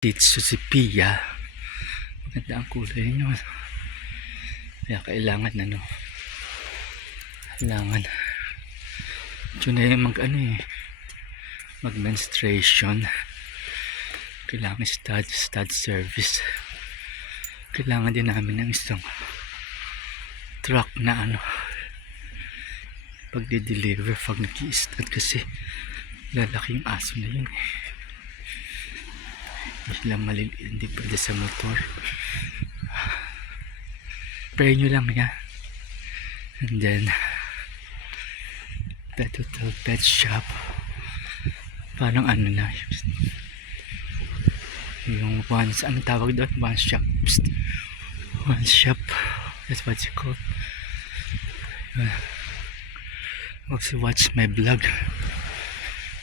Shih Tzu si Pia. Maganda ang kulay nyo. Kaya kailangan kailangan yun na yung mag menstruation. Kailangan stud service. Kailangan din namin ng isang truck na pagde-deliver pag nag-i-stud kasi lalaki yung aso na yun hindi sila maliliit, hindi pwede sa motor. Pray nyo lang yan. And then Pet Hotel Pet Shop, parang na yung anong tawag doon, one shop, that's what you call. Also watch my vlog,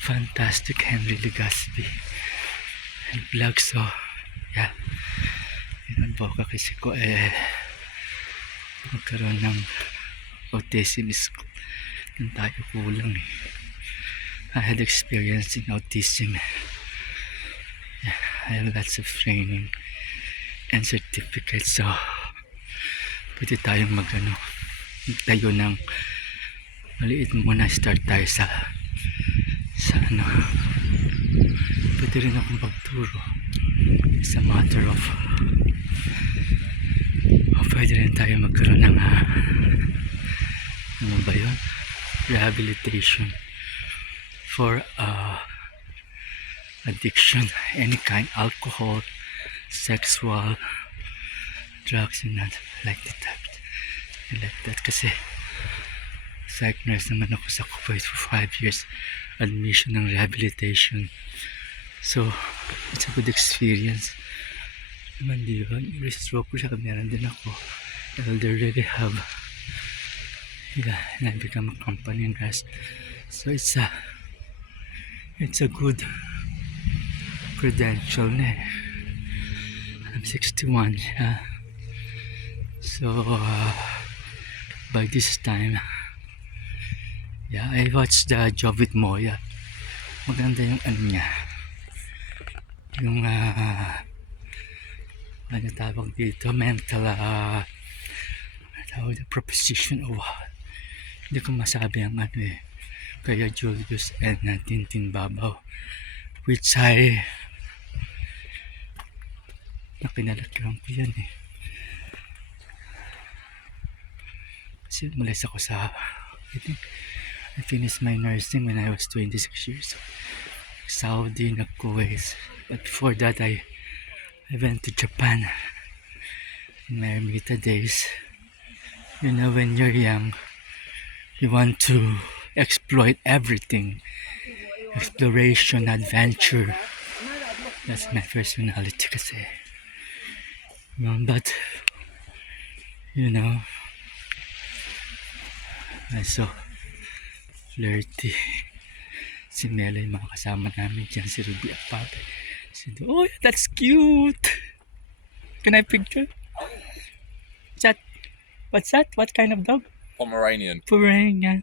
Fantastic Henry Legaspi and vlog. So yeah, yung advocacy ko magkaroon ng autism is yung tayo kulang I had experience in autism. Yeah, I have lots of training and certificates, so pwede tayong tayo ng maliit muna, start tayo sa pwede rin akong pagturo sa matter of pwede rin tayo magkaroon ng ba yun, rehabilitation for addiction, any kind, alcohol, sexual, drugs, and not like that kasi psych nurse naman ako sa Kuwait for 5 years, admission ng rehabilitation, so it's a good experience naman, di ba? Stroke siya, meron din ako elderly rehab, yeah, and I become a company nurse, so it's a good credential na I'm 61, yeah. So by this time, yeah, I watched the Job with Moya. Maganda yung niya, yung tawag dito, mental tawag, the proposition of hindi ko masabi ang kaya Julius and Tintin Babaw, which I nakinalakihan ko yan kasi umalis ako I finished my nursing when I was 26 years old, Saudi, Kuwait, but before that I went to Japan in my Ermita days. You know, when you're young you want to exploit everything, exploration, adventure, that's my personality kasi but I so flirty si Mela, yung mga kasama namin dyan, si Ruby at Papi, oh that's cute, can I picture? What's that? What kind of dog? Pomeranian. Pomeranian.